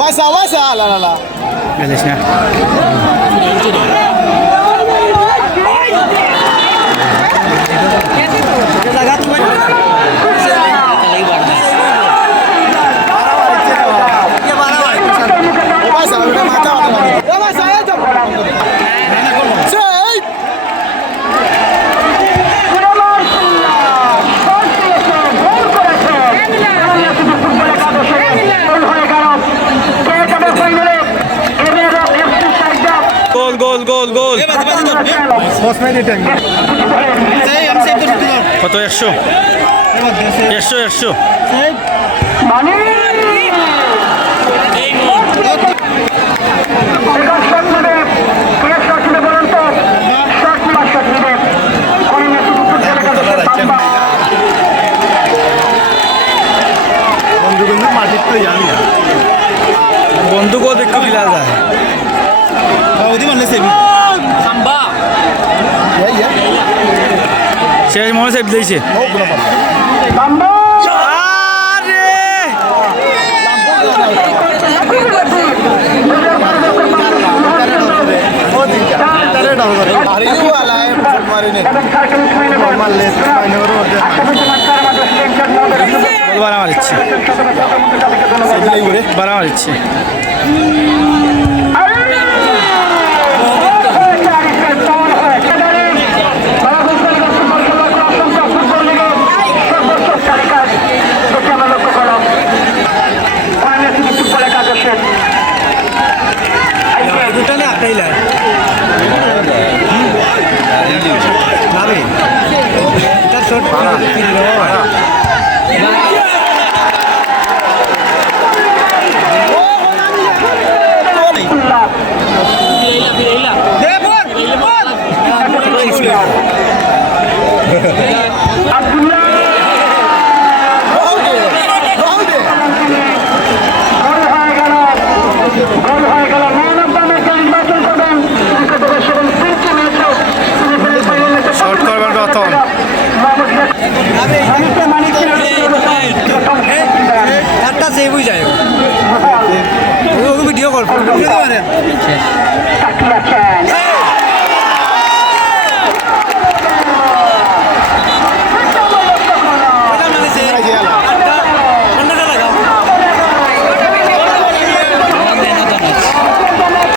ওয়াইসা ওয়াইসা লা লা লা গেলিস না গোল গোল গোল। কত একশো একশো। একশো বন্ধুকও দেখতে পিলা যায় শেষ মনে সেভ দিয়েছে। আরে! ওয়ালা এ মারিনে বারা মারিচ্ছে বারা মারিচ্ছে শর্ট এবই যায় ভিডিও কল করে দিতে পারেন